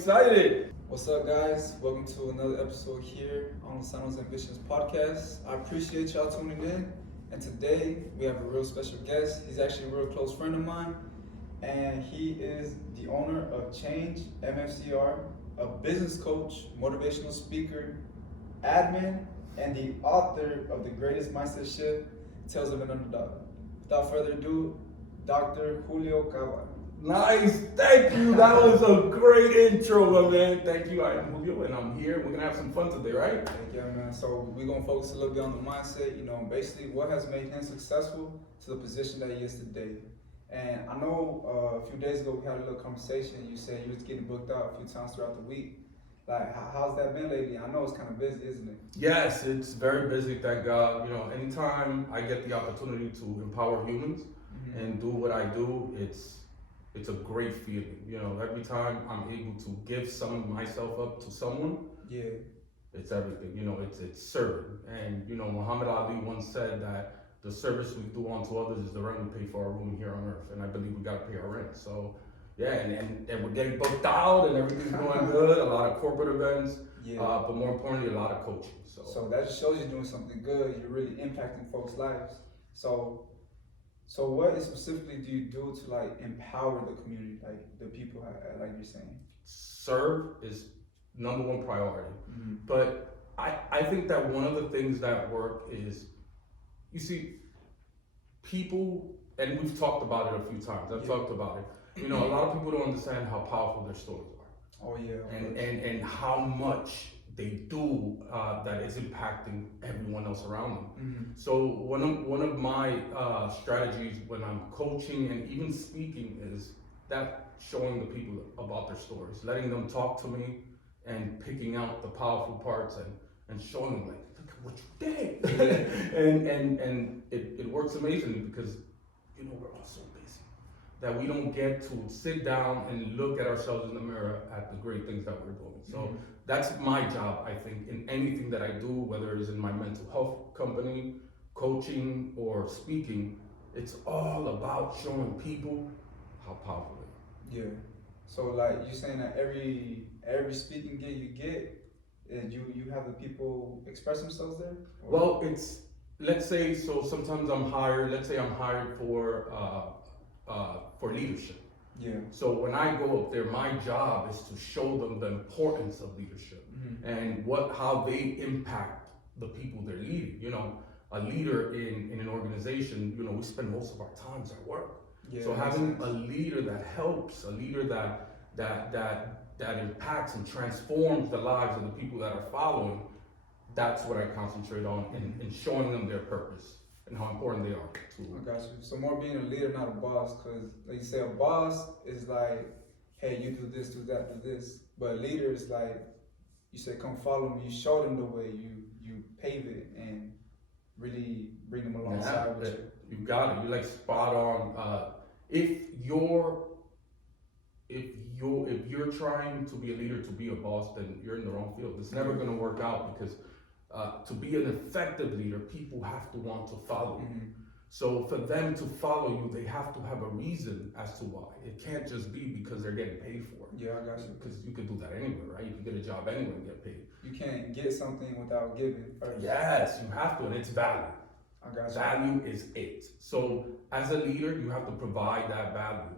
excited. What's up, guys? Welcome to another episode here on the Sonos Ambitions podcast. I appreciate y'all tuning in. And today we have a real special guest. He's actually a real close friend of mine, and he is the owner of Change MFCR, a business coach, motivational speaker, admin, and the author of The Greatest Mindset Shift, Tales of an Underdog. Without further ado, Dr. Julio Caba. Nice, thank you. That was a great intro, my man. Thank you. I am Julio, and I'm here. We're gonna have some fun today, right? Yeah, man. So we're gonna focus a little bit on the mindset. Basically what has made him successful to the position that he is today. And I know a few days ago we had a little conversation. You said you was getting booked out a few times throughout the week. Like, how's that been lately? I know it's kind of busy, isn't it? Yes, it's very busy. Thank God. Anytime I get the opportunity to empower humans and do what I do, it's a great feeling. Every time I'm able to give some of myself up to someone, it's everything. It's serving. And Muhammad Ali once said that the service we do unto others is the rent we pay for our room here on earth. And I believe we got to pay our rent. So yeah, and we're getting booked out and everything's going good. A lot of corporate events, but more importantly, a lot of coaching. So that just shows you're doing something good. You're really impacting folks' lives. So what specifically do you do to empower the community, like the people, like you're saying? Serve is number one priority. But I think that one of the things that work is, you see, people, and we've talked about it a few times. I've talked about it. A lot of people don't understand how powerful their stories are. Oh yeah. And how much they do that is impacting everyone else around them. So one of my strategies when I'm coaching and even speaking is that showing the people about their stories, letting them talk to me and picking out the powerful parts and showing them, like, look at what you did. and it works amazingly because we're all so busy that we don't get to sit down and look at ourselves in the mirror at the great things that we're doing. So that's my job, I think, in anything that I do, whether it's in my mental health company, coaching, or speaking. It's all about showing people how powerful they are. Yeah. So you're saying that every speaking gig you get, and you have the people express themselves there? Well, let's say, so sometimes I'm hired for leadership. Yeah. So when I go up there, my job is to show them the importance of leadership and how they impact the people they're leading. A leader in an organization, we spend most of our times at work. Yeah, so having a leader that helps, a leader that impacts and transforms the lives of the people that are following, that's what I concentrate on in showing them their purpose and how important they are. I got you. So more being a leader, not a boss, because like you say, a boss is like, hey, you do this, do that, do this. But a leader is like, you say, come follow me. You show them the way. You pave it and really bring them alongside with you. You got it. You're like spot on. If you're trying to be a leader to be a boss, then you're in the wrong field. It's never going to work out because to be an effective leader, people have to want to follow you. So for them to follow you, they have to have a reason as to why. It can't just be because they're getting paid for it. Yeah, I got you. Because you could do that anywhere, right? You could get a job anywhere and get paid. You can't get something without giving first. Yes, you have to, and it's value. I got you. Value is it. So as a leader, you have to provide that value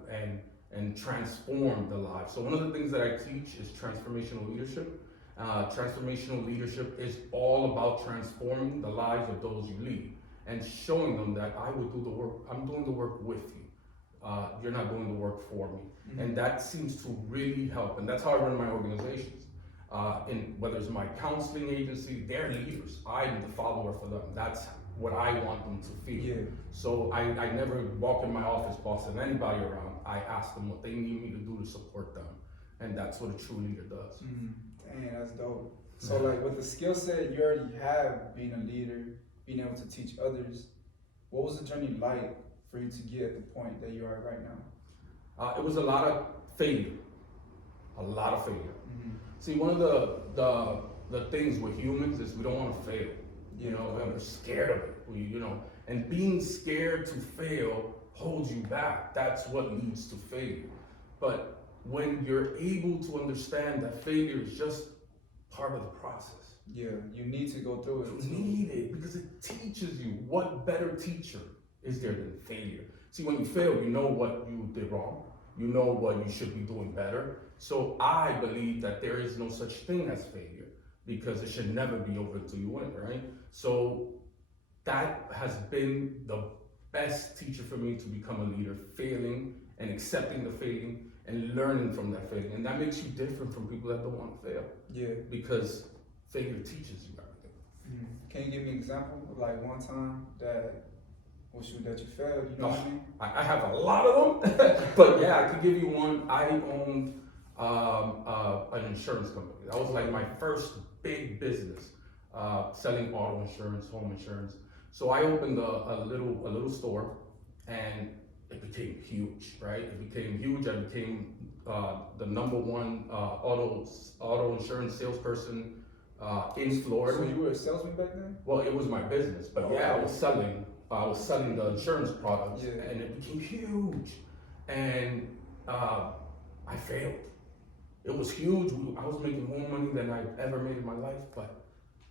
and transform the lives. So one of the things that I teach is transformational leadership. Transformational leadership is all about transforming the lives of those you lead and showing them that I would do the work. I'm doing the work with you. You're not doing the work for me. And that seems to really help. And that's how I run my organizations. Whether it's my counseling agency, they're leaders. I'm the follower for them. That's what I want them to feel. Yeah. So I never walk in my office bossing anybody around. I ask them what they need me to do to support them. And that's what a true leader does. Dang, that's dope. So with the skill set you already have, being a leader, being able to teach others, what was the journey like for you to get at the point that you are right now? It was a lot of failure. See, one of the things with humans is we don't want to fail. We're scared of it. And being scared to fail holds you back. That's what leads to failure. But when you're able to understand that failure is just part of the process. Yeah, you need to go through it. You need it because it teaches you. What better teacher is there than failure? See, when you fail, you know what you did wrong. You know what you should be doing better. So I believe that there is no such thing as failure because it should never be over until you win, right? So that has been the best teacher for me to become a leader, failing and accepting the failing and learning from that failing. And that makes you different from people that don't want to fail. Yeah. Because failure teaches you everything. Can you give me an example of like one time that you failed? You know what I mean? I have a lot of them, but yeah, I could give you one. I owned an insurance company. That was like my first big business, selling auto insurance, home insurance. So I opened a little store, and it became huge, right? It became huge. I became the number one auto insurance salesperson in Florida. So you were a salesman back then? Well, it was my business, but yeah, I was selling the insurance products, yeah. And it became huge. And I failed. It was huge. I was making more money than I've ever made in my life, but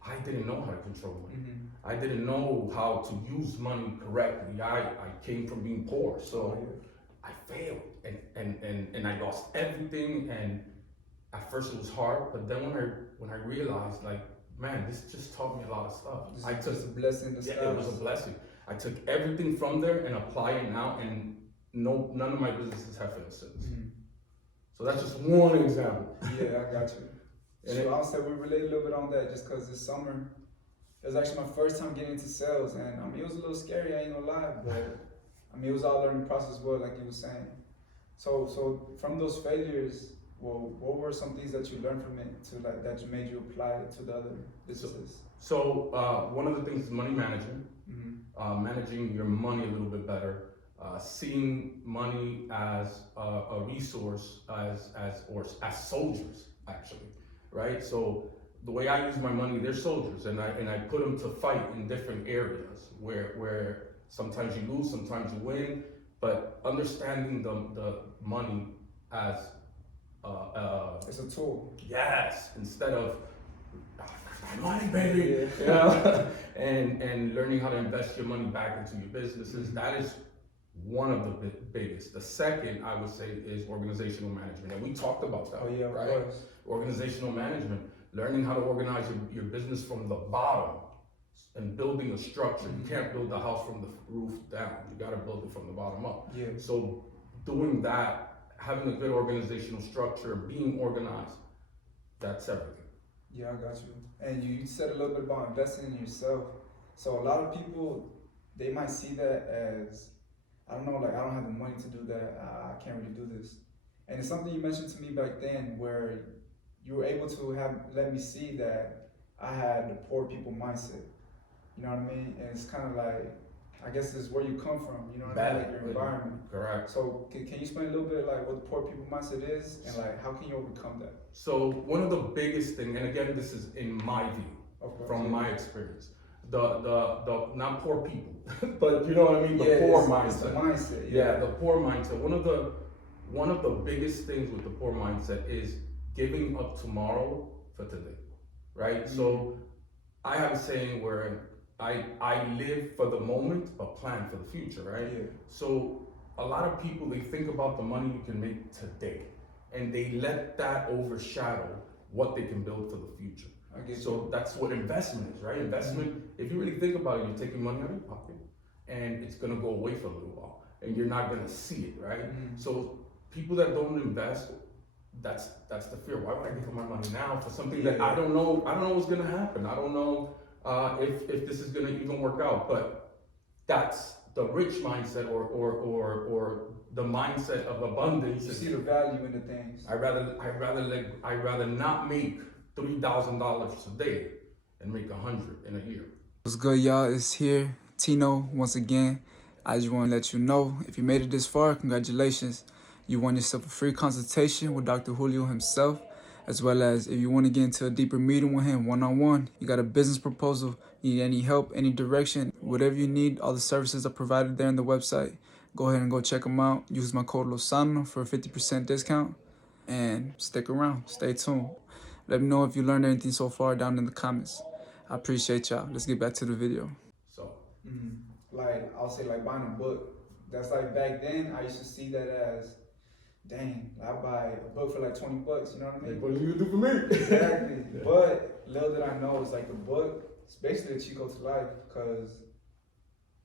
I didn't know how to control money. I didn't know how to use money correctly. I came from being poor, so I failed, and I lost everything. And at first it was hard, but then when I realized, like, man, this just taught me a lot of stuff. I took a blessing. Yeah, it was a blessing. I took everything from there and apply it now, and none of my businesses have failed since. So that's just one example. Yeah, I got you. So I'll say we relate a little bit on that just because this summer, it was actually my first time getting into sales, and I mean, it was a little scary, I ain't gonna lie, but I mean, it was all learning process as well, like you were saying. So from those failures, well, what were some things that you learned from it that you made you apply it to the other businesses? So one of the things is money management, managing your money a little bit better, seeing money as a resource, as soldiers, actually, right? So the way I use my money, they're soldiers, and I put them to fight in different areas where sometimes you lose, sometimes you win, but understanding the money as it's a tool. Yes, instead of money, baby. Yeah. and learning how to invest your money back into your businesses. That is one of the biggest. The second, I would say, is organizational management, and we talked about that. Oh yeah, right? Of course. Organizational management, learning how to organize your business from the bottom and building a structure. You can't build the house from the roof down. You got to build it from the bottom up. Yeah. So doing that, having a good organizational structure, being organized, that's everything. Yeah, I got you. And you said a little bit about investing in yourself. So a lot of people, they might see that as, I don't know, like, I don't have the money to do that. I can't really do this. And it's something you mentioned to me back then where you were able to let me see that I had the poor people mindset. You know what I mean? And it's kind of like, I guess this is where you come from, you know what I mean? Like your environment. Correct. So can you explain a little bit like what the poor people mindset is and like how can you overcome that? So one of the biggest things, and again, this is in my view, from my experience, the not poor people, but you know what I mean, the poor mindset. It's the mindset. Yeah, the poor mindset. One of the biggest things with the poor mindset is giving up tomorrow for today, right? So I have a saying where I live for the moment, but plan for the future, right? Yeah. So a lot of people, they think about the money you can make today, and they let that overshadow what they can build for the future. So that's what investment is, right? Investment, if you really think about it, you're taking money out of your pocket, and it's gonna go away for a little while, and you're not gonna see it, right? So people that don't invest, that's the fear. Why would I give up my money now for something that I don't know what's gonna happen? I don't know if this is gonna even work out. But that's the rich mindset or the mindset of abundance. You see the value in the things. I'd rather not make $3,000 a day and make 100 in a year. What's good, y'all? It's here, Tino, once again. I just want to let you know, if you made it this far, congratulations. You won yourself a free consultation with Dr. Julio himself, as well as if you want to get into a deeper meeting with him one-on-one, you got a business proposal, you need any help, any direction, whatever you need, all the services are provided there on the website. Go ahead and go check them out. Use my code Lozano for a 50% discount. and stick around. Stay tuned. Let me know if you learned anything so far down in the comments. I appreciate y'all. Let's get back to the video. So, like, I'll say, like, buying a book. That's like back then, I used to see that as, dang, I buy a book for like $20, you know what I mean? what are you gonna do for me? Exactly. Yeah. But little did I know, it's like the book, it's basically a Chico to life, because,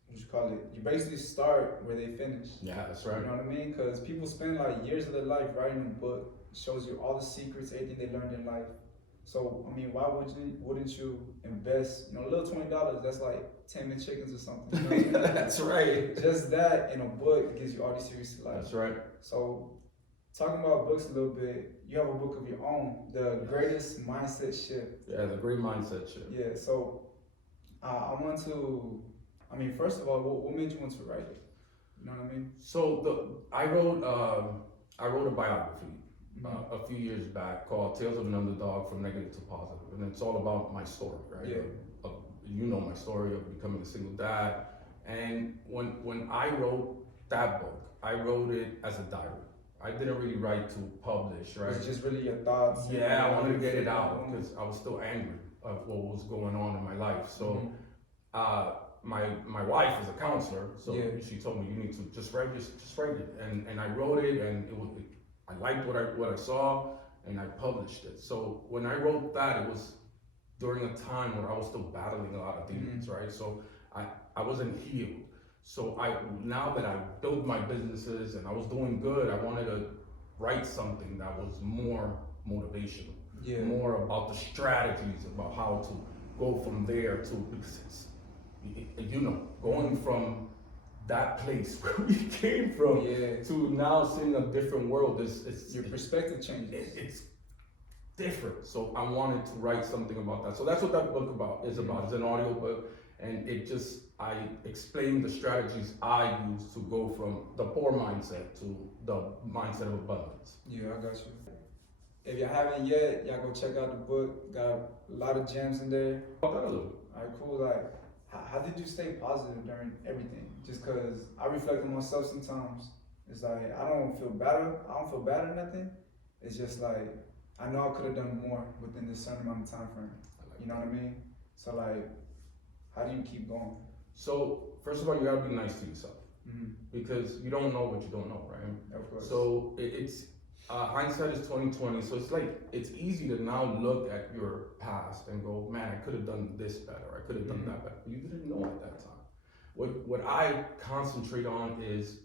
what you call it, you basically start where they finish. Yeah, that's right. You know what I mean? Because people spend like years of their life writing a book. It shows you all the secrets, everything they learned in life. So, I mean, why wouldn't you invest, a little $20, that's like 10 minute chickens or something. You know what I mean? That's right. Just that in a book gives you all these secrets to life. That's right. So, talking about books a little bit, you have a book of your own, The Greatest Mindset Shift. Yeah, The Great Mindset Shift. Yeah, so I want to, first of all, what made you want to write it? You know what I mean? So I wrote a biography a few years back called Tales of an Underdog from Negative to Positive, and it's all about my story, right? Yeah. You know my story of becoming a single dad, and when I wrote that book, I wrote it as a diary. I didn't really write to publish, right? It's just really your thoughts. Yeah, I wanted to get it out because I was still angry of what was going on in my life. So, my wife is a counselor, so she told me you need to just write it, and I wrote it, and I liked what I saw, and I published it. So when I wrote that, it was during a time where I was still battling a lot of demons, right? So I wasn't healed. So now that I built my businesses and I was doing good, I wanted to write something that was more motivational, more about the strategies, about how to go from there to, because it's, going from that place where we came from to now seeing a different world, your perspective changes. It's different. So I wanted to write something about that. So that's what that book is about. It's an audio book, and I explain the strategies I use to go from the poor mindset to the mindset of abundance. Yeah, I got you. If you haven't yet, y'all go check out the book. Got a lot of gems in there. Talk about that a little bit. All right, cool. Like, how did you stay positive during everything? Just because I reflect on myself sometimes. It's like, I don't feel bad or nothing. It's just like, I know I could have done more within this certain amount of time frame. You know what I mean? So like, how do you keep going? So first of all, you gotta be nice to yourself, because you don't know what you don't know, right? Of course. So it's hindsight is 20/20. So it's like it's easy to now look at your past and go, man, I could have done this better. I could have done that better. But you didn't know at that time. What I concentrate on is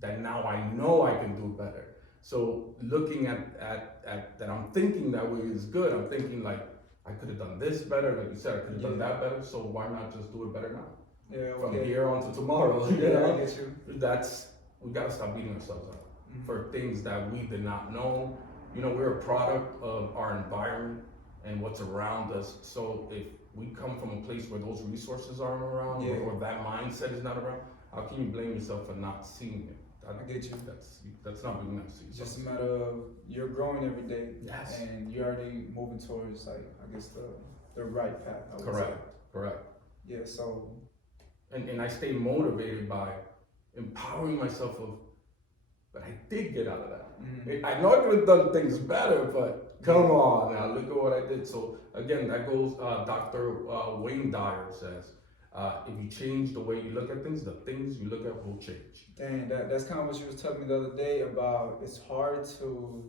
that now I know I can do better. So looking at that, I'm thinking that way is good. I'm thinking like I could have done this better. Like you said, I could have done that better. So why not just do it better now? Yeah, from here on to tomorrow. I get you. We gotta stop beating ourselves up for things that we did not know. We're a product of our environment and what's around us. So if we come from a place where those resources aren't around, or that mindset is not around, how can you blame yourself for not seeing it? I get you. That's not being nice to yourself. It's just a matter of you're growing every day. Yes. And you're already moving towards, like, I guess the right path. Correct. Yeah. So. And I stay motivated by empowering myself but I did get out of that. I know I could have done things better, but come on now, look at what I did. So again, that goes, Dr. Wayne Dyer says, if you change the way you look at things, the things you look at will change. Dang, that's kind of what you was telling me the other day about. It's hard to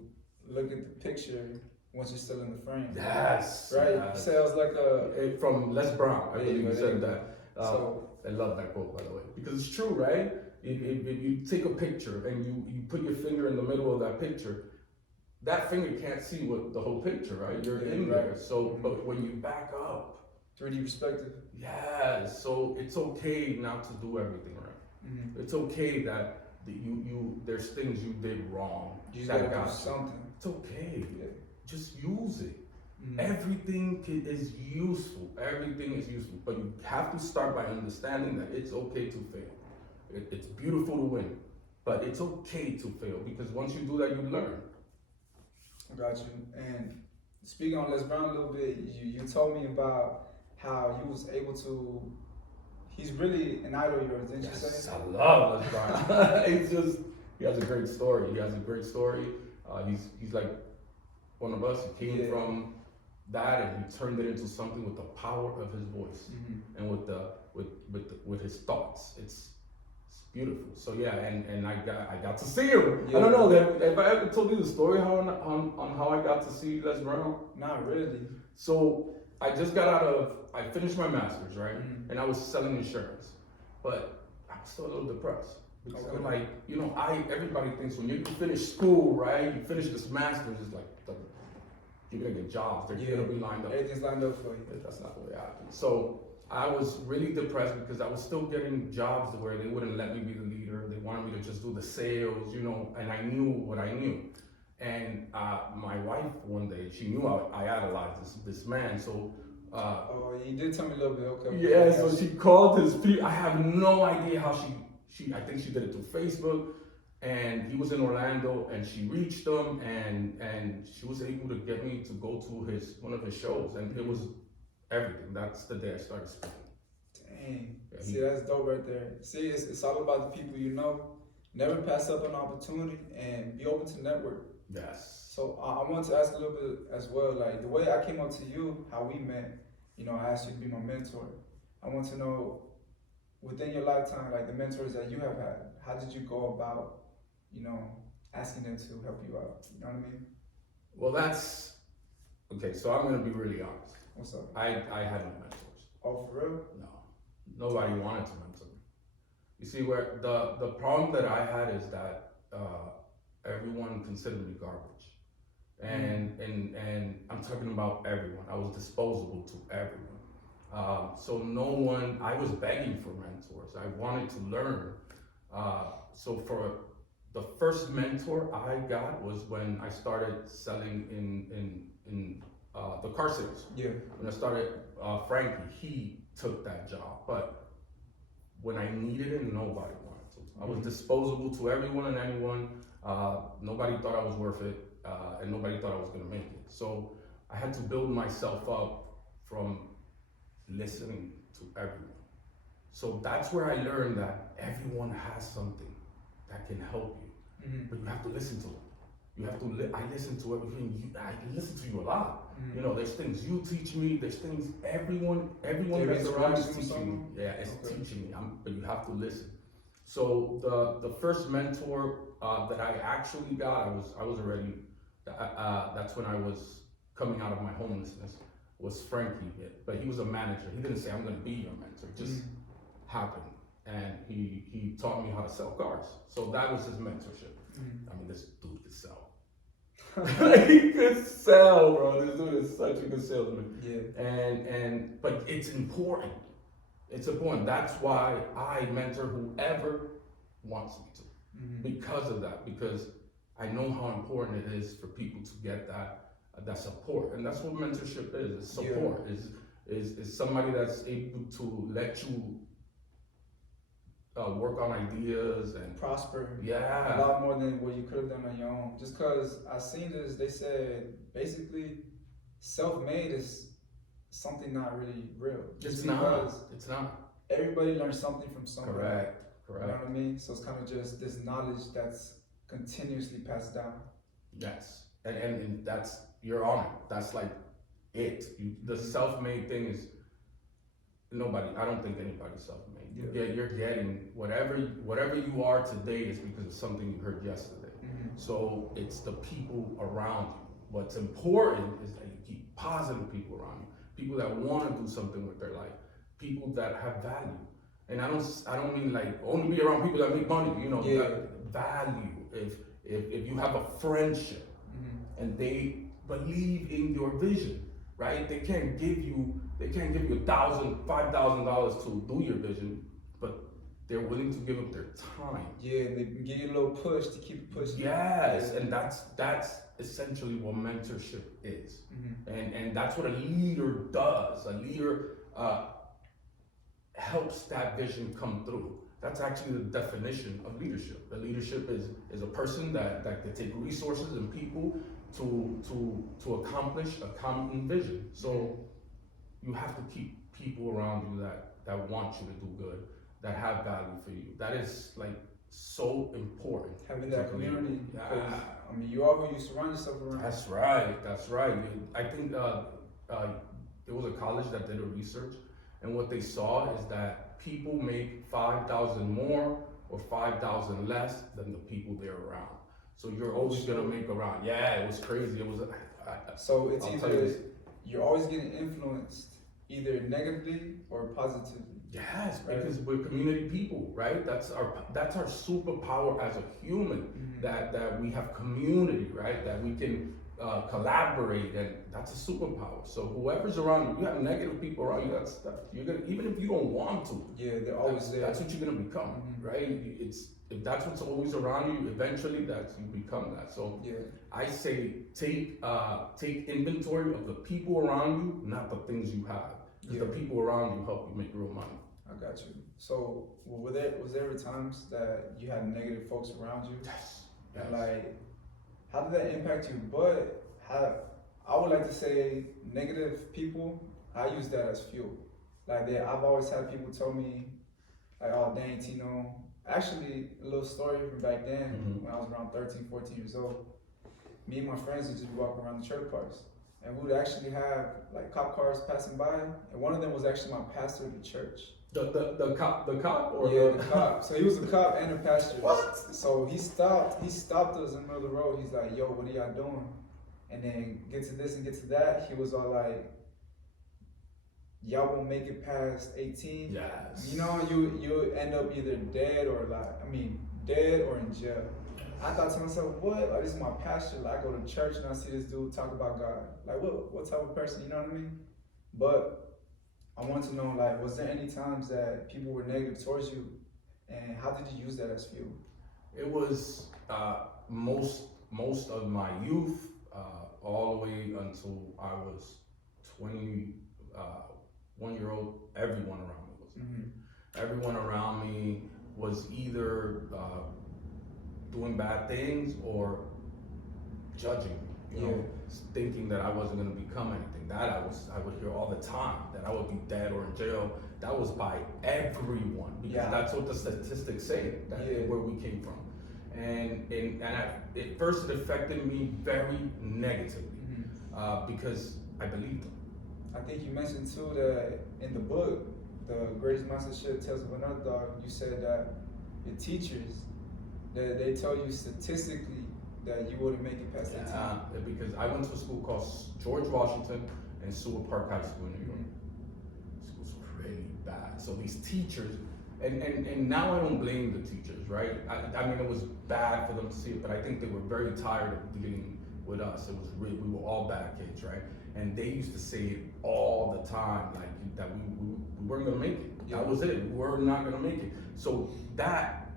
look at the picture once you're still in the frame. Yes. Right? Yes. You said it was like from Les Brown, I believe you said that. So, I love that quote, by the way, because it's true, right? If you take a picture and you put your finger in the middle of that picture, that finger can't see what the whole picture, right? You're in there. So, but when you back up, 3D perspective. Yeah. So it's okay not to do everything right. It's okay that there's things you did wrong. You gotta do something. It's okay. Just use it. Everything is useful. Everything is useful. But you have to start by understanding that it's okay to fail. It's beautiful to win, but it's okay to fail, because once you do that, you learn. I got you. And speaking on Les Brown a little bit, you told me about how you was able to. He's really an idol of yours, didn't you say? I love Les Brown. He has a great story. He's like one of us. He came from that, and he turned it into something with the power of his voice and with his thoughts. It's beautiful. So yeah, and I got to see him. I don't know if I ever told you the story on how I got to see Les Brown. Not really. So I just got I finished my master's, right? And I was selling insurance, but I was still a little depressed. Because I'm like, everybody thinks when you finish school, right? You finish this master's, it's like, you're gonna get jobs, they're gonna be lined up. Everything's lined up for you. That's not the way it happened. So I was really depressed because I was still getting jobs where they wouldn't let me be the leader. They wanted me to just do the sales, and I knew what I knew. And my wife one day, she knew I idolized this man, so you did tell me a little bit, okay. Yeah, so she called his people. I have no idea how I think she did it through Facebook, and he was in Orlando, and she reached him, and she was able to get me to go to one of his shows, and it was everything. That's the day I started speaking. Dang. See, that's dope right there. See, it's all about the people you know. Never pass up an opportunity, and be open to network. Yes. So I want to ask a little bit as well, like the way I came up to you, how we met. I asked you to be my mentor. I want to know, within your lifetime, like the mentors that you have had, how did you go about, asking them to help you out? You know what I mean? Well, that's okay. So I'm gonna be really honest. What's up? I had no mentors. Oh, for real? No, nobody wanted to mentor me. You see, where the problem that I had is that everyone considered me garbage. And I'm talking about everyone. I was disposable to everyone. So I was begging for mentors. I wanted to learn. So for the first mentor I got was when I started selling in the car sales. Yeah. When I started, Frankie, he took that job. But when I needed it, nobody wanted to. I was disposable to everyone and anyone. Nobody thought I was worth it. And nobody thought I was gonna make it. So I had to build myself up from listening to everyone. So that's where I learned that everyone has something that can help you, but you have to listen to it. You have to. I listen to everything. I listen to you a lot. There's things you teach me. There's things everyone that's around is teaching me. Yeah, it's teaching me. But you have to listen. So the first mentor that I actually got, I was already. That's when I was coming out of my homelessness, was Frankie. But he was a manager. He didn't say, I'm going to be your mentor. It just happened. And he taught me how to sell cars. So that was his mentorship. I mean, this dude could sell. He could sell, bro. This dude is such a good salesman. Yeah. But it's important. It's important. That's why I mentor whoever wants me to. Because of that. Because I know how important it is for people to get that support, and that's what mentorship is. It's support. Is somebody that's able to let you work on ideas and prosper. Yeah, a lot more than what you could have done on your own. Just because I seen this, they said basically self-made is something not really real. It's not. It's not. Everybody learns something from somebody. Correct. You know what I mean? So it's kind of just this knowledge that's continuously passed down. Yes, and that's, you're on it. That's like it. The self-made thing is nobody. I don't think anybody's self-made. Yeah, you're getting whatever you are today is because of something you heard yesterday. So it's the people around you. What's important is that you keep positive people around you, people that want to do something with their life, people that have value. And I don't mean like only be around people that make money. That value. If you have a friendship and they believe in your vision, right? They can't give you $1,000, $5,000 to do your vision, but they're willing to give up their time. Yeah, they give you a little push to keep it pushing. Yes, and that's essentially what mentorship is. And that's what a leader does. A leader helps that vision come through. That's actually the definition of leadership. The leadership is a person that can take resources and people to accomplish a common vision. So you have to keep people around you that want you to do good, that have value for you. That is like so important. Having that community. Yeah. I mean, you are who you surround yourself around. That's right. That's right. I think there was a college that did a research, and what they saw is that people make 5,000 more or 5,000 less than the people they're around. So you're always gonna make around. Yeah, it was crazy. It was. So it's I'll either you're always getting influenced either negatively or positively. Yes, because we're community people, right? That's our superpower as a human. That we have community, right? That we can collaborate, and that's a superpower. So whoever's around you, you have negative people around you. That's you're gonna, even if you don't want to. Yeah, they're always there. That's what you're gonna become, right? It's if that's what's always around you, eventually that's you become that. So yeah, I say take inventory of the people around you, not the things you have. Because the people around you help you make real money. I got you. So was there ever times that you had negative folks around you? Yes. And like, how did that impact you? But I would like to say negative people, I use that as fuel. Like I've always had people tell me, like, oh dang, Tino. Actually, a little story from back then, when I was around 13, 14 years old. Me and my friends would just walk around the trailer parks. And we would actually have like cop cars passing by, and one of them was actually my pastor of the church. The cop or yeah, the cop. So he was a cop and a pastor. What? So he stopped us in the middle of the road. He's like, "Yo, what are y'all doing?" And then get to this and get to that. He was all like, "Y'all won't make it past 18. Yes. You know, you end up either dead or dead or in jail." I thought to myself, what? Like, this is my pastor. Like, I go to church and I see this dude talk about God. Like, what type of person? You know what I mean? But I want to know, like, was there any times that people were negative towards you, and how did you use that as fuel? It was most of my youth, all the way until I was 1 year old. Everyone around me was. Everyone around me was either doing bad things or judging me, you know, thinking that I wasn't going to become anything. That I would hear all the time, that I would be dead or in jail. That was by everyone, because that's what the statistics say, where we came from. And at first it affected me very negatively, because I believed them. I think you mentioned too that in the book, The Greatest Mindset Tales of an Underdog, you said that your teachers, that they tell you statistically that you wouldn't make it past 18. Yeah, because I went to a school called George Washington and Sewell Park High School in New York. Schools were really bad. So these teachers, and now I don't blame the teachers, right? I mean, it was bad for them to see it, but I think they were very tired of dealing with us. It was really, we were all bad kids, right? And they used to say it all the time, like that we weren't gonna make it. That was it. We were not gonna make it. So that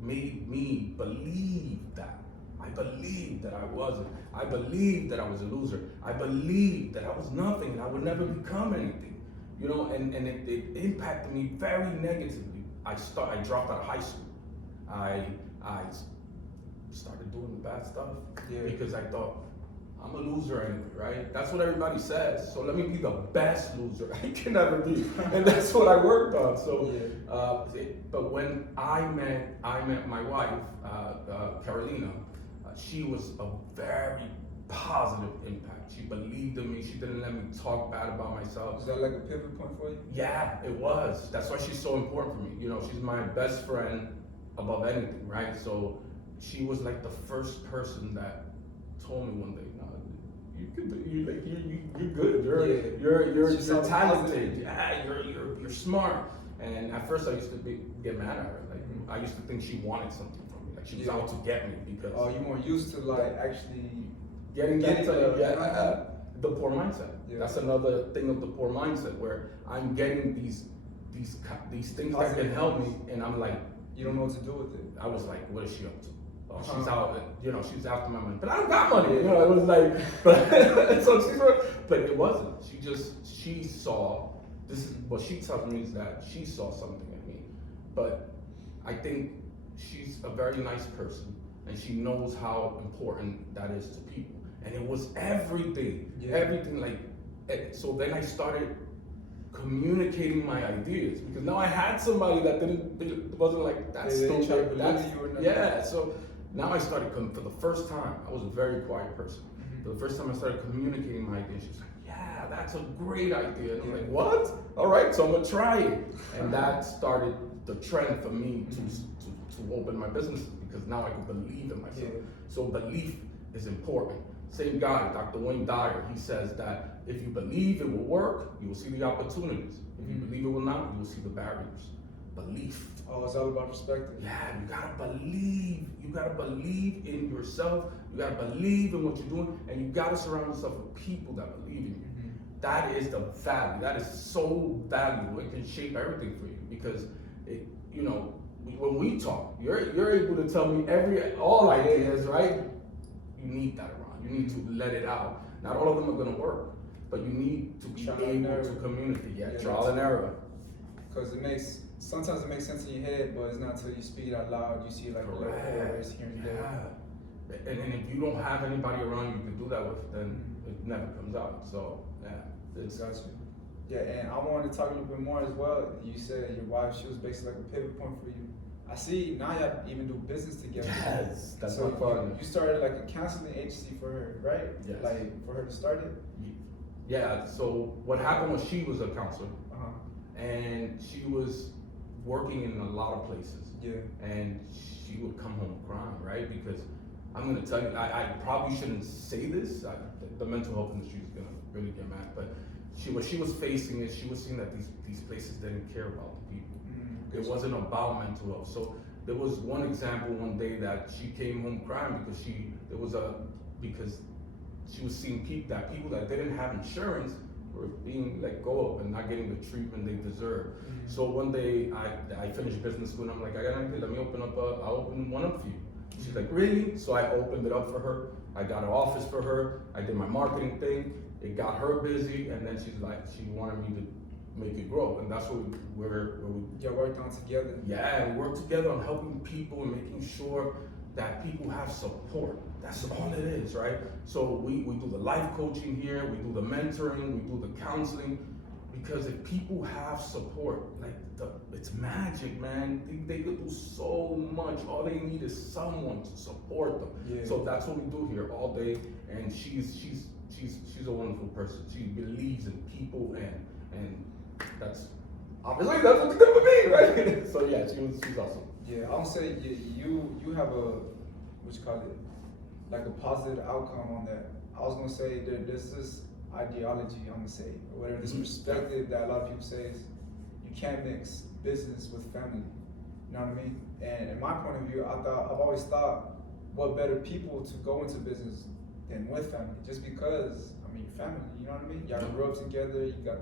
made me believe that. I believed that I wasn't. I believed that I was a loser. I believed that I was nothing and I would never become anything. You know, and it impacted me very negatively. I dropped out of high school. I started doing the bad stuff because I thought, I'm a loser anyway, right? That's what everybody says. So let me be the best loser I can ever be, and that's what I worked on. So, but when I met my wife, Carolina, she was a very positive impact. She believed in me. She didn't let me talk bad about myself. Was that like a pivot point for you? Yeah, it was. That's why she's so important for me. You know, she's my best friend above anything, right? So she was like the first person that told me one day, you're good. You're talented. Yeah, you're smart. And at first I used to get mad at her. Like I used to think she wanted something from me. Like she was out to get me because. Oh, you weren't used to like actually getting the poor mindset. That's another thing of the poor mindset, where I'm getting these things that can help me, and I'm like, you don't know what to do with it. I was like, what is she up to? Oh, she's out, you know, she's after my money, but I don't got money. You know, it was like, but it wasn't. She saw. This is what she tells me, is that she saw something in me, but I think she's a very nice person, and she knows how important that is to people. And it was everything, everything. Like, so then I started communicating my ideas, because now I had somebody that wasn't like that's They didn't try to stupid. believe That's, you or nothing. yeah. So now I started for the first time. I was a very quiet person. For the first time, I started communicating my ideas. She was like, "Yeah, that's a great idea." And I'm like, "What? All right, so I'm gonna try it." And that started the trend for me to open my businesses, because now I can believe in myself. Yeah. So belief is important. Same guy, Dr. Wayne Dyer, he says that if you believe it will work, you will see the opportunities. If you believe it will not, you will see the barriers. Belief. Oh, it's all about perspective. Yeah, you gotta believe. You gotta believe in yourself. You gotta believe in what you're doing, and you gotta surround yourself with people that believe in you. That is the value. That is so valuable. It can shape everything for you, because it, you know, when we talk, you're able to tell me all ideas, right? You need that around. You need to let it out. Not all of them are gonna work, but you need to be Trial able and error. to communicate. Yeah, Yeah, trial and error. Because sometimes it makes sense in your head, but it's not until you speak it out loud, you see like a little errors here and there. Yeah. And if you don't have anybody around you to do that with, then it never comes out. So yeah, it's Got you. Yeah, and I wanted to talk a little bit more as well. You said your wife, she was basically like a pivot point for you. I see now y'all even do business together. Yes, that's so my partner. you started like a counseling agency for her, right? Yes. Like for her to start it. Yeah. So what happened was she was a counselor, and she was working in a lot of places. Yeah. And she would come home crying, right? Because I'm gonna tell you, I probably shouldn't say this. The mental health industry is gonna really get mad, but what she was facing is she was seeing that these places didn't care about the people. It wasn't about mental health. So there was one example one day that she came home crying because she was seeing people that didn't have insurance were being let go of and not getting the treatment they deserve. So one day I finished business school and I'm like, I got an idea, let me I'll open one up for you. She's like, really? So I opened it up for her. I got an office for her. I did my marketing thing. It got her busy, and then she's like, she wanted me to make it grow, and that's what we worked on together. Yeah, and work together on helping people and making sure that people have support. That's all it is, right? So we do the life coaching here, we do the mentoring, we do the counseling, because if people have support, it's magic, man. They could do so much. All they need is someone to support them. Yeah. So that's what we do here all day, and she's a wonderful person. She believes in people, and that's obviously that's what it's good for me, right? So yeah, she's awesome. Yeah, I'm gonna say you have like a positive outcome on that. I was gonna say there's this ideology, I'm gonna say, or whatever, this perspective that a lot of people say is you can't mix business with family. You know what I mean? And in my point of view, I've always thought what better people to go into business than with family, just because family, you know what I mean? Y'all grew up together, you got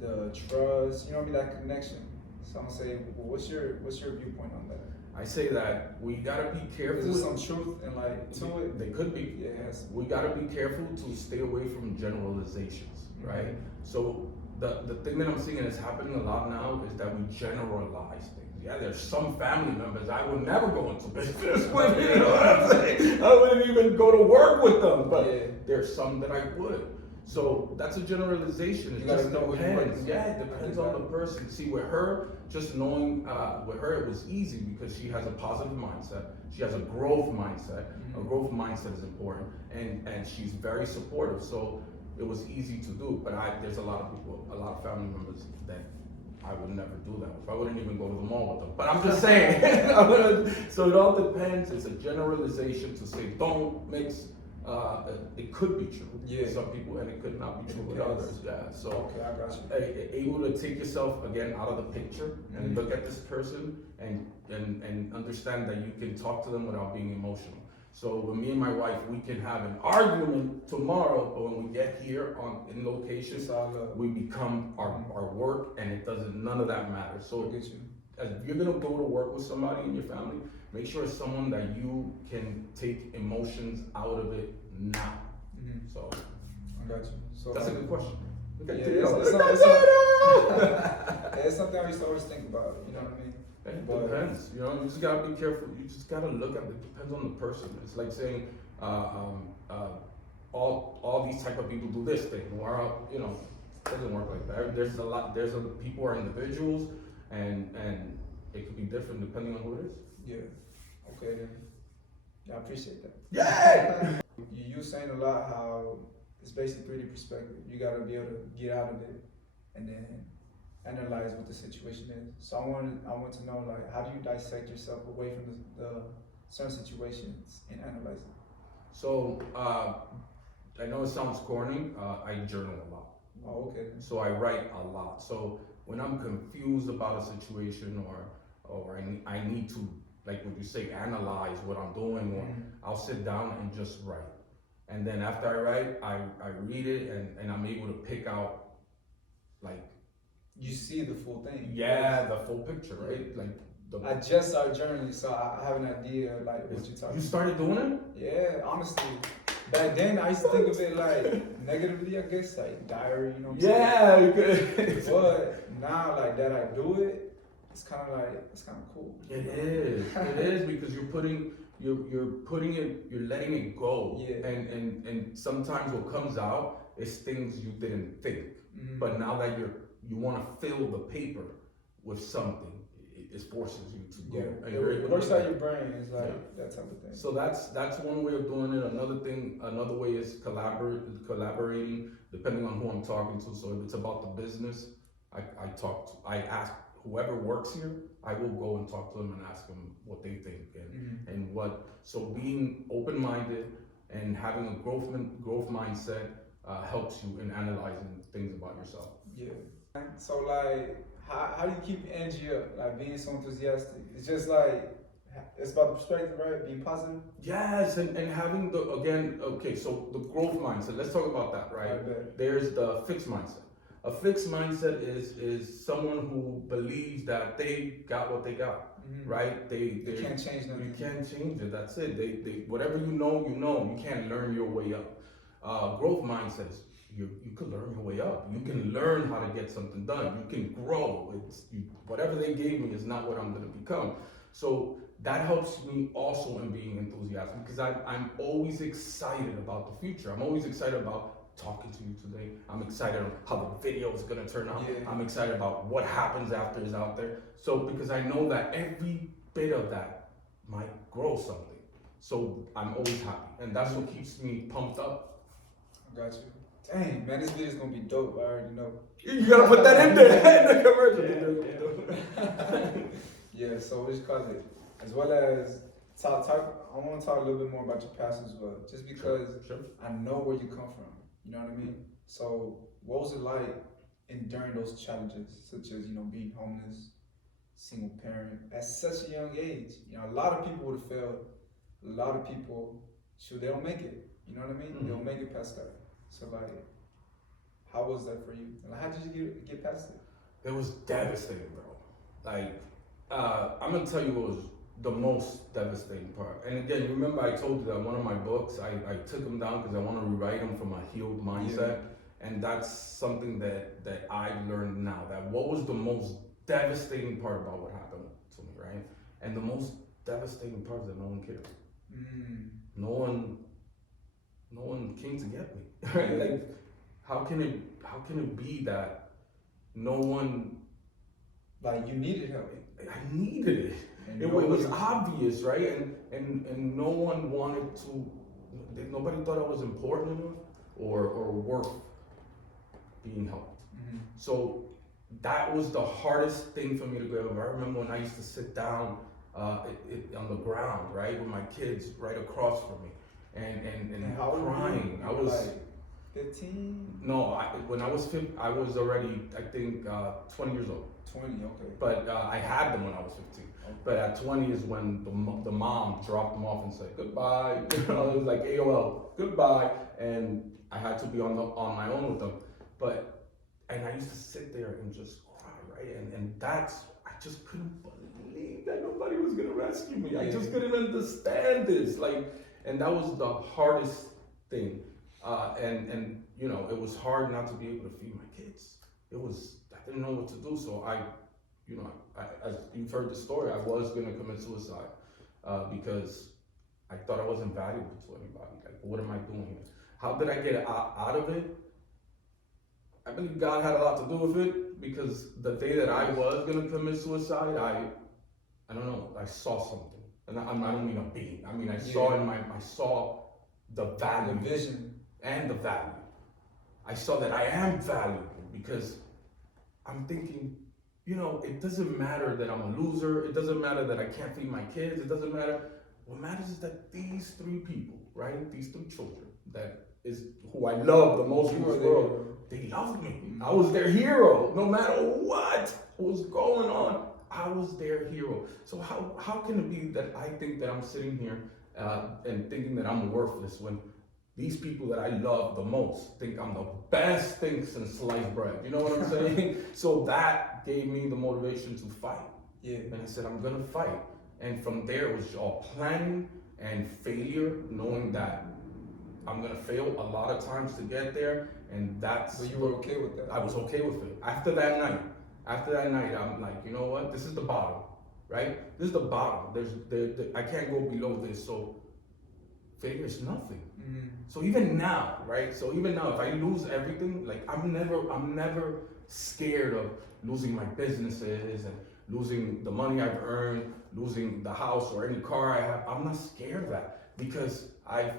the trust, you know what I mean, that connection. So I'm gonna say, well, what's your viewpoint on that? I say that we gotta be careful. Is there some truth in to it? They could be. Yes. We gotta be careful to stay away from generalizations, right? So the thing that I'm seeing is happening a lot now is that we generalize things. Yeah, there's some family members I would never go into business with, you know what I'm saying? I wouldn't even go to work with them, but there's some that I would. So that's a generalization. It just depends. Yeah, it depends on the person. See, with her, just knowing, with her it was easy because she has a positive mindset. She has a growth mindset. A growth mindset is important, and she's very supportive. So it was easy to do. But there's a lot of people, a lot of family members that I would never do that with. I wouldn't even go to the mall with them. But I'm just saying. So it all depends. It's a generalization to say don't mix. It could be true with some people, and it could not be true with others. Yeah. So okay, I got you. Able to take yourself again out of the picture and look at this person and understand that you can talk to them without being emotional. So with me and my wife, we can have an argument tomorrow, but when we get here in location, we become our work, and none of that matters. So if you're gonna go to work with somebody in your family, make sure it's someone that you can take emotions out of it now. So I got you. So that's a good question. Okay, it's something I used to always think about. You know what I mean? It depends. You know, you just gotta be careful. You just gotta look at it. Depends on the person. It's like saying, all these type of people do this thing, or It doesn't work like that. People are individuals, and it could be different depending on who it is. Yeah. Okay then. Yeah, I appreciate that. Yeah. You saying a lot how it's basically 3D perspective. You gotta be able to get out of it and then analyze what the situation is. So I want to know like how do you dissect yourself away from the certain situations and analyze it? So I know it sounds corny. I journal a lot. Oh, okay. So I write a lot. So when I'm confused about a situation or I need to, like what you say, analyze what I'm doing, or I'll sit down and just write. And then after I write, I read it and I'm able to pick out, like, You see the full thing. yeah, the full picture, right? Like I just started journaling, so I have an idea like what you're talking You started doing it? Yeah, honestly. Back then I used to think of it like negatively, I guess, like diary, you know what I'm saying? Yeah. But now like that I do it, it's kinda cool. It is because you're putting it, you're letting it go. Yeah. And sometimes what comes out is things you didn't think. But now that you want to fill the paper with something, it forces you to go. Yeah, And you're it able works to out your brain. It's like that type of thing. So that's one way of doing it. Another way is collaborating, depending on who I'm talking to. So if it's about the business, I ask whoever works here, I will go and talk to them and ask them what they think and what. So being open-minded and having a growth mindset helps you in analyzing things about yourself. Yeah. So like, how do you keep energy up? Like being so enthusiastic. It's just like it's about the perspective, right? Being positive. Yes, and having so the growth mindset. Let's talk about that, right? Right. There's the fixed mindset. A fixed mindset is someone who believes that they got what they got, right? They can't change nothing. You can't change it. That's it. They whatever you know. You can't learn your way up. Growth mindset is you can learn your way up. You can learn how to get something done. You can grow. Whatever they gave me is not what I'm going to become. So that helps me also in being enthusiastic because I'm always excited about the future. I'm always excited about talking to you today. I'm excited about how the video is going to turn out. Yeah. I'm excited about what happens after it's out there. So because I know that every bit of that might grow something. So I'm always happy. And that's what keeps me pumped up. I got you. Dang, man, this video's gonna be dope. I already know. You gotta put that in there in the commercial. Yeah, so we just call it. As well as talk. I want to talk a little bit more about your past as well, just because Sure. I know where you come from. You know what I mean? So, what was it like enduring those challenges, such as being homeless, single parent at such a young age? You know, a lot of people would have failed. A lot of people, they don't make it. You know what I mean? They don't make it past that. So, like, how was that for you? Like, how did you get past it? It was devastating, bro. Like, I'm gonna tell you what was the most devastating part. And again, remember I told you that one of my books, I took them down because I want to rewrite them from a healed mindset. Yeah. And that's something that I learned now, that what was the most devastating part about what happened to me, right? And the most devastating part is that no one cared. No one came to get me. Right? Like, how can it be that no one, like, you needed help? I needed it. It was obvious, right? And no one wanted to. Nobody thought I was important enough or worth being helped. So that was the hardest thing for me to go over. I remember when I used to sit down on the ground, right, with my kids right across from me, and crying. I was like 15. No, when I was 15, I was already, I think, 20 years old. 20, okay. But I had them when I was 15. Okay. But at 20 is when the mom dropped them off and said goodbye. It was like AOL, goodbye, and I had to be on my own with them. And I used to sit there and just cry, right? And I just couldn't believe that nobody was gonna rescue me. Yeah. I just couldn't understand this, and that was the hardest thing. And it was hard not to be able to feed my kids. I didn't know what to do, so I as you've heard the story, I was gonna commit suicide because I thought I wasn't valuable to anybody. Like, what am I doing here? How did I get out of it? I believe God had a lot to do with it because the day that I was gonna commit suicide, I don't know, I saw something, and I don't mean a being. I mean I saw the value, the vision, and the value. I saw that I am valuable because I'm thinking, it doesn't matter that I'm a loser. It doesn't matter that I can't feed my kids. It doesn't matter. What matters is that these three people, right? These three children, that is who I love the most in this world. They loved me. I was their hero. No matter what was going on, I was their hero. So how can it be that I think that I'm sitting here and thinking that I'm worthless when these people that I love the most think I'm the best thing since sliced bread? You know what I'm saying? So that gave me the motivation to fight. Yeah. And I said, I'm gonna fight. And from there, it was all planning and failure, knowing that I'm gonna fail a lot of times to get there. And that's. But you were okay with that? I was okay with it. After that night, I'm like, you know what? This is the bottom, right? This is the bottom. I can't go below this. So failure is nothing. So even now, right? So even now, if I lose everything, like I'm never scared of losing my businesses and losing the money I've earned, losing the house or any car I have. I'm not scared of that because I've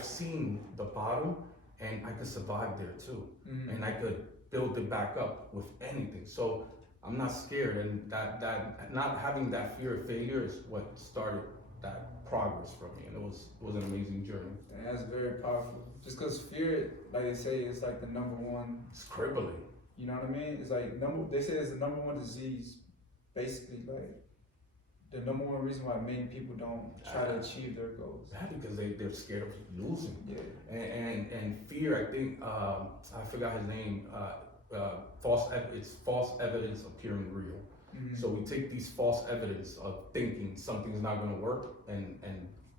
seen the bottom and I could survive there too, and I could build it back up with anything. So I'm not scared, and that not having that fear of failure is what started that progress for me, and it was an amazing journey. And that's very powerful. Just because fear, like they say, is like the number one. It's crippling. You know what I mean? It's like they say it's the number one disease, basically, like the number one reason why many people don't try to achieve their goals. Yeah, because they're scared of losing. Yeah. And fear, I think, I forgot his name, it's false evidence appearing real. So we take these false evidence of thinking something's not gonna work and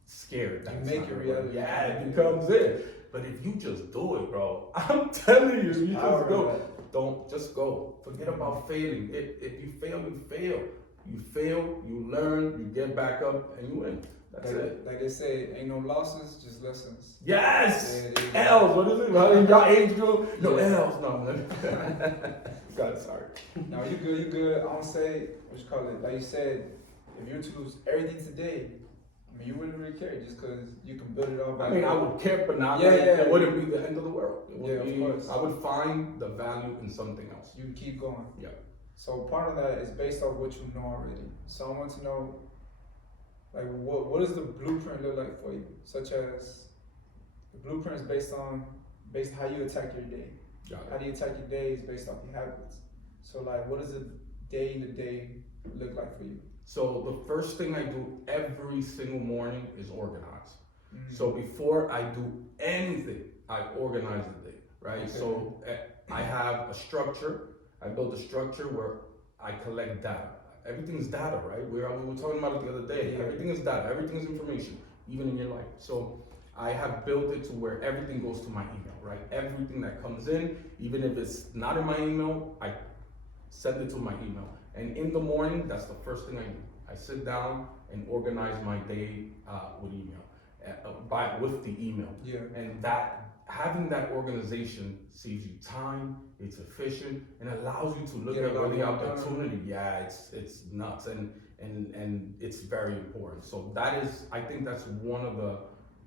scared that you it's make not it gonna reality. work. Yeah, it becomes it. But if you just do it, bro, I'm telling you, you just go. Don't just go. Forget about failing. If you fail, you fail. You fail, you learn, you get back up, and you win. That's it. Like they say, ain't no losses, just lessons. Yes! Yeah, L's, what is it? How in your age group? No, L's, no. God, sorry. No, you good. I'm gonna say, what you call it? Like you said, if you were to lose everything today, I mean, you wouldn't really care just because you can build it all back. I mean, I would care, but not it wouldn't be the end of the world. It would of course. I would find the value in something else. You would keep going. Yeah. So part of that is based off what you know already. So I want to know, like, what does the blueprint look like for you? Such as the blueprint is based on how you attack your day. How do you attack your day is based off your habits. So like, what does a day to day look like for you? So the first thing I do every single morning is organize. So before I do anything, I organize the day, right? Okay. So I have a structure. I build a structure where I collect data. Everything's data, right? We were talking about it the other day. Yeah. Everything is data. Everything is information, even in your life. So I have built it to where everything goes to my email, right? Everything that comes in, even if it's not in my email, I send it to my email. And in the morning, that's the first thing I do. I sit down and organize my day with email, with the email. Yeah. And having that organization saves you time, it's efficient, and allows you to look at where the opportunity. Yeah, it's nuts, and it's very important. So I think that's one of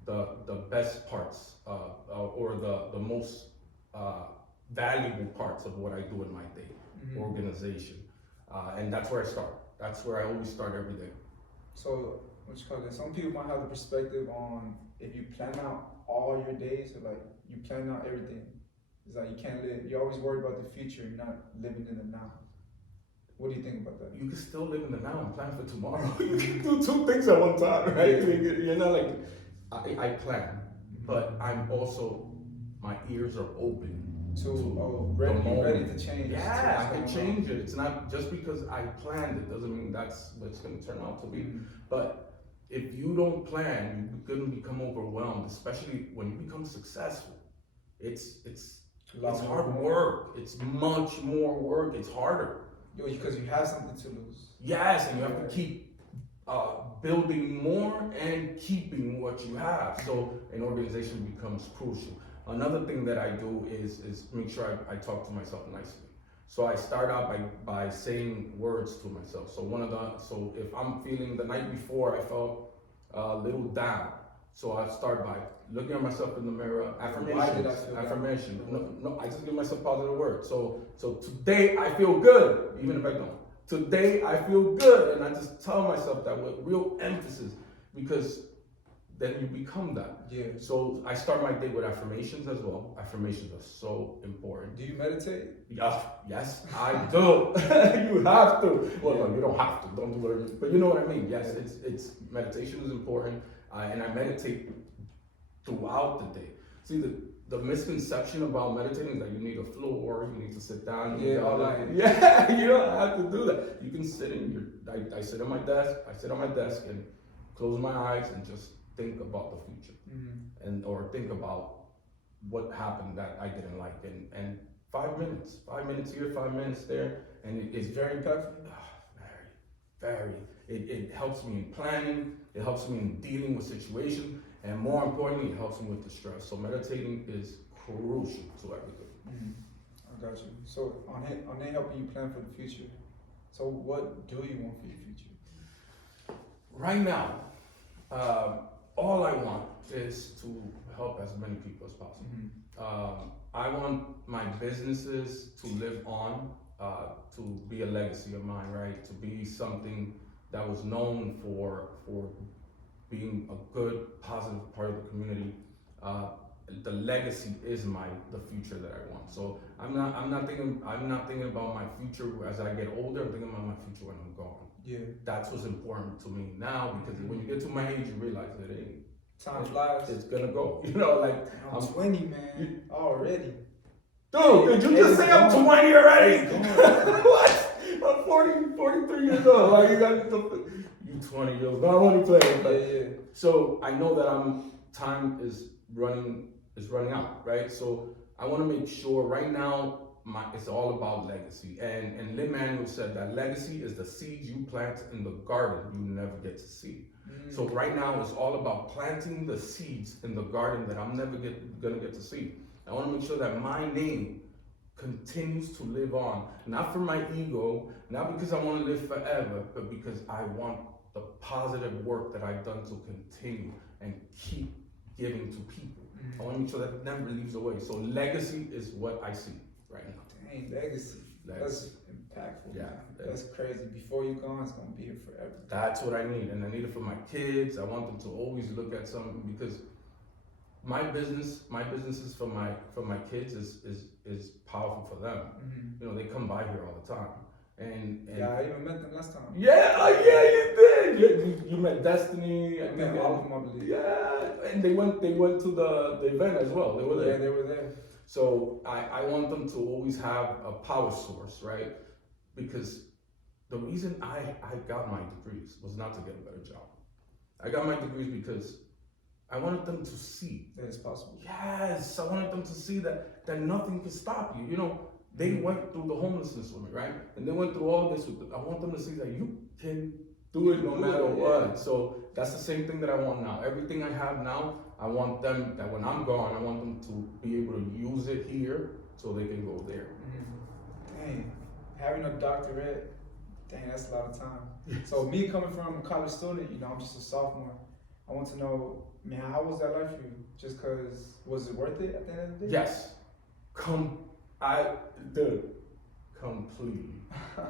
the best parts, or the most valuable parts of what I do in my day, organization, and that's where I start. That's where I always start every day. So, what you call it? Some people might have the perspective on if you plan out all your days, or like you plan out everything. It's like you can't live. You're always worried about the future. You're not living in the now. What do you think about that? You can still live in the now and plan for tomorrow. You can do two things at one time, right? You're not like I plan, but I'm also, my ears are open. Ready to change. Yeah, I can change it. It's not just because I planned it doesn't mean that's what it's going to turn out to be. But if you don't plan, you're going to become overwhelmed, especially when you become successful. It's hard work. It's much more work. It's harder. Because you have something to lose. Yes, and you have to keep building more and keeping what you have. So an organization becomes crucial. Another thing that I do is make sure I talk to myself nicely. So I start out by saying words to myself. So if I'm feeling the night before I felt a little down, so I start by looking at myself in the mirror, affirmation. No, I just give myself positive words. So today I feel good, even if I don't. Today I feel good, and I just tell myself that with real emphasis, because then you become that. Yeah. So I start my day with affirmations as well. Affirmations are so important. Do you meditate? Yeah, yes, I do. You have to. Well, no, you don't have to. Don't do it. But you know what I mean. Yes, it's meditation is important, and I meditate throughout the day. See, the misconception about meditating is that you need a floor, you need to sit down. Yeah, yeah, you don't have to do that. You can sit in I sit on my desk and close my eyes and just think about the future, or think about what happened that I didn't like, and 5 minutes here, 5 minutes there, and it's very impactful. Very. It helps me in planning. It helps me in dealing with situations, and more importantly, it helps me with the stress. So meditating is crucial to everything. I got you. So on that helping you plan for the future. So what do you want for your future? Right now, all I want is to help as many people as possible. I want my businesses to live on, to be a legacy of mine, right? To be something that was known for being a good, positive part of the community. The legacy is the future that I want. So I'm not thinking about my future as I get older. I'm thinking about my future when I'm gone. Yeah. That's what's important to me now, because when you get to my age, you realize that time flies. It's gonna go. You know, like I'm 20, man. Already. Dude, did you just say I'm 20 already? What? I'm 43 years old. Like you 20 years old. I'm only playing. Yeah. So I know that time is running out, right? So I want to make sure right now it's all about legacy. And Lin-Manuel said that legacy is the seeds you plant in the garden you never get to see. So right now it's all about planting the seeds in the garden that I'm never gonna get to see. I want to make sure that my name continues to live on, not for my ego, not because I want to live forever, but because I want the positive work that I've done to continue and keep giving to people. I want to make sure that it never leaves away. So legacy is what I see right now. Dang, legacy. That's impactful. Yeah, man. That's crazy. Before you're gone, it's gonna be here forever. That's what I need, and I need it for my kids. I want them to always look at something, because my businesses for my kids is powerful for them. You know, they come by here all the time, and yeah, I even met them last time. Yeah, you did. You met Destiny. I met all of them, I believe. Yeah, and they went to the event as well. They were there. Yeah, they were there. So I want them to always have a power source, right? Because the reason I got my degrees was not to get a better job. I got my degrees because I wanted them to see that it's possible. Yes, I wanted them to see that nothing can stop you. You know, they went through the homelessness with me, right? And they went through all this with I want them to see that you can do it no matter what. So that's the same thing that I want now. Everything I have now, I want them that when I'm gone, I want them to be able to use it here so they can go there. Dang, having a doctorate, dang, that's a lot of time. So me coming from a college student, you know, I'm just a sophomore. I want to know, man, how was that life for you? Just cause, was it worth it at the end of the day? Yes, completely.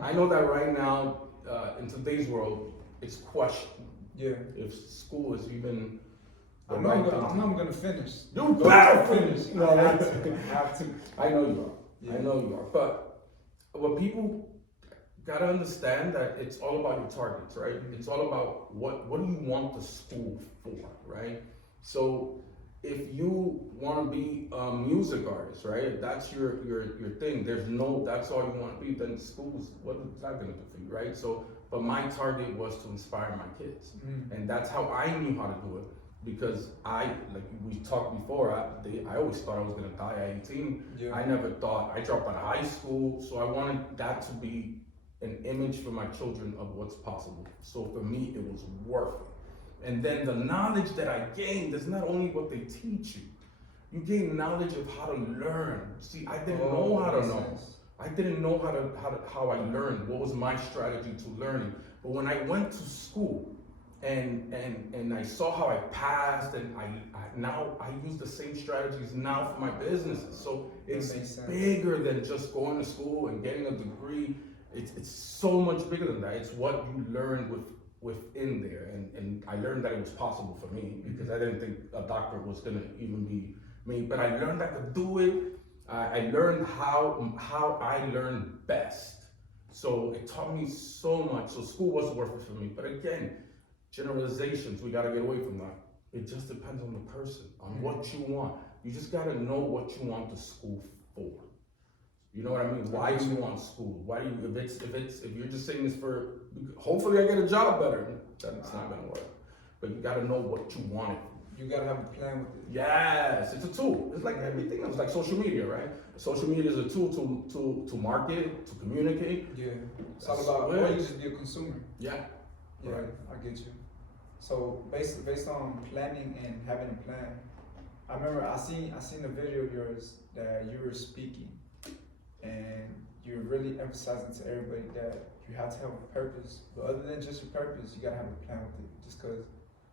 I know that right now, in today's world, it's questioned. Yeah. If school is even. I'm gonna finish. You better finish. No, I have to. I know you are. Yeah. I know you are. But what people gotta understand that it's all about your targets, right? It's all about what do you want the school for, right? So if you want to be a music artist, right? If that's your thing. That's all you want to be. Then school's what is that gonna do for you, right? So, but my target was to inspire my kids, and that's how I knew how to do it. Because like we talked before, I always thought I was gonna die at 18. Yeah. I never thought I dropped out of high school, so I wanted that to be an image for my children of what's possible. So for me, it was worth it. And then the knowledge that I gained is not only what they teach you, You gain knowledge of how to learn. See, I didn't Oh, know how to makes know. sense. I didn't know how I learned. What was my strategy to learning? But when I went to school, and I saw how I passed, and now I use the same strategies now for my businesses. So it's makes sense. bigger than just going to school and getting a degree. It's so much bigger than that. It's what you learn within there, and I learned that it was possible for me because I didn't think a doctor was gonna even be me. But I learned I could do it. I learned how I learn best. So it taught me so much. So school wasn't worth it for me. But again, generalizations, we gotta get away from that. It just depends on the person, on what you want. You just gotta know what you want the school for. You know what I mean? Why do you want school? Why do you, if you're just saying this for, hopefully I get a job better, that's not gonna work. But you gotta know what you want it. You gotta have a plan with it. Yes, it's a tool. It's like everything else, like social media, right? Social media is a tool to market, to communicate. Yeah, it's all about, or you just be a consumer. Yeah. Yeah, Right. I get you. So based on planning and having a plan, I remember I seen a video of yours that you were speaking, and you're really emphasizing to everybody that you have to have a purpose. But other than just your purpose, you gotta have a plan with it. Just because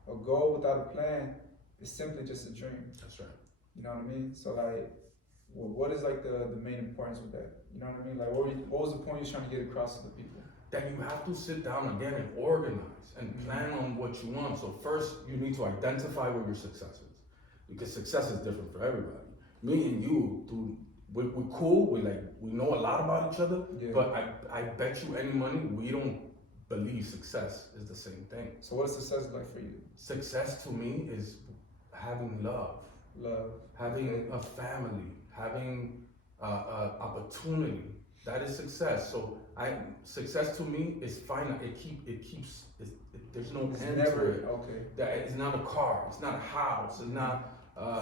a goal without a plan is simply just a dream. That's right. You know what I mean? So like, what is like the main importance with that? You know what I mean? Like, what was the point you're trying to get across to the people? That you have to sit down again and organize and plan on what you want. So first, you need to identify what your success is, because success is different for everybody. Me and you, we're cool. We know a lot about each other. Yeah. But I bet you any money we don't believe success is the same thing. So what is success like for you? Success to me is having love, having a family, having opportunity. That is success. So success to me is fine. There's no It's end never to it. okay. That it's not a car. It's not a house. It's not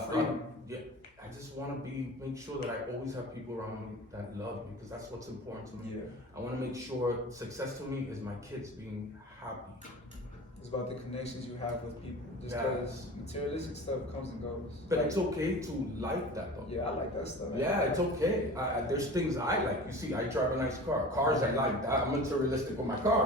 freedom. Yeah, I just want to make sure that I always have people around me that love me, because that's what's important to me. Yeah. I want to make sure success to me is my kids being happy. It's about the connections you have with people. Just Yes. because materialistic stuff comes and goes. But it's okay to like that though. Yeah, I like that stuff. Yeah, it's okay. There's things I like. You see, I drive a nice car. Cars I like. I'm materialistic with my car,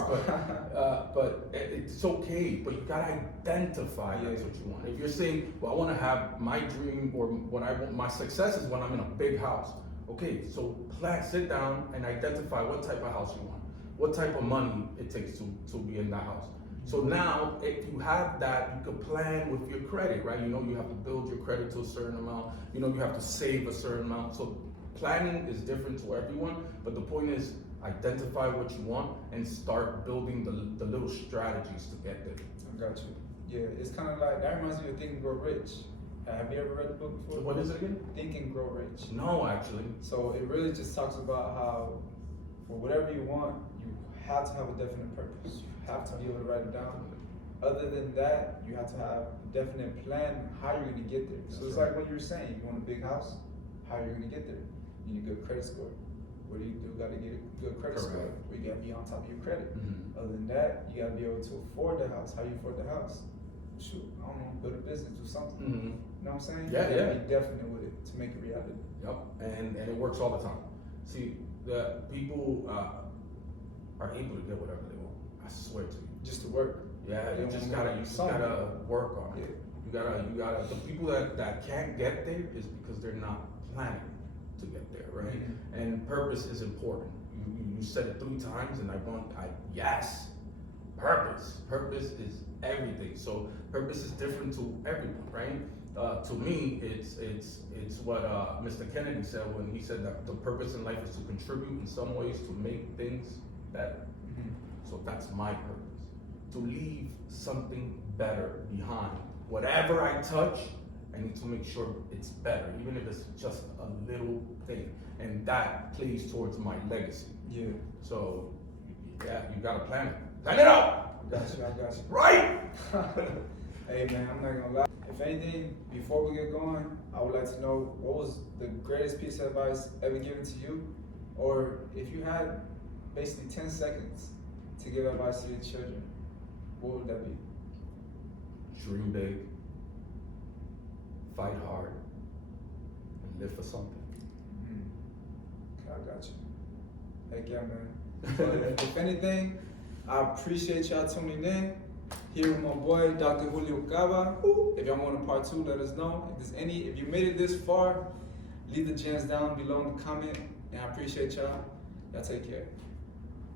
but it's okay. But you gotta identify that's what you want. If you're saying, well, I want to have my dream, or what I want, my success is when I'm in a big house. Okay, so sit down and identify what type of house you want, what type of money it takes to be in that house. So now, if you have that, you can plan with your credit, right? You know, you have to build your credit to a certain amount. You know, you have to save a certain amount. So planning is different to everyone, but the point is identify what you want and start building the little strategies to get there. I got you. Yeah, it's kind of like, that reminds me of Think and Grow Rich. Have you ever read the book before? What is it again? Think and Grow Rich. No, actually. So it really just talks about how for whatever you want, you have to have a definite purpose. You have to be able to write it down. Other than that, you have to have a definite plan how you're going to get there. So it's like what you were saying, you want a big house, how are you going to get there? You need a good credit score. What do? Got to get a good credit score. You got to be on top of your credit. Other than that, you got to be able to afford the house. How you afford the house? Shoot, I don't know, build a business, do something. You know what I'm saying? Yeah, you gotta be definite with it to make it reality. Yep, and it works all the time. See, the people are able to get whatever they want. I swear to you. Just to work. Yeah, you just gotta work on it. You gotta. The people that can't get there is because they're not planning to get there, right? And purpose is important. You said it 3 times, and yes, purpose. Purpose is everything. So purpose is different to everyone, right? To me, it's what Mr. Kennedy said when he said that the purpose in life is to contribute in some ways to make things better. So that's my purpose, to leave something better behind. Whatever I touch, I need to make sure it's better, even if it's just a little thing, and that plays towards my legacy. Yeah. So yeah, you gotta plan it. Plan it out. I got you. Right? Hey man, I'm not gonna lie. If anything, before we get going, I would like to know what was the greatest piece of advice ever given to you, or if you had basically 10 seconds to give advice to your children, what would that be? Dream big, fight hard, live for something. Okay, I got you. Heck yeah, man. But if anything, I appreciate y'all tuning in. Here with my boy, Dr. Julio Caba. If y'all want a part 2, let us know. If you made it this far, leave the gems down below in the comment. And I appreciate y'all. Y'all take care.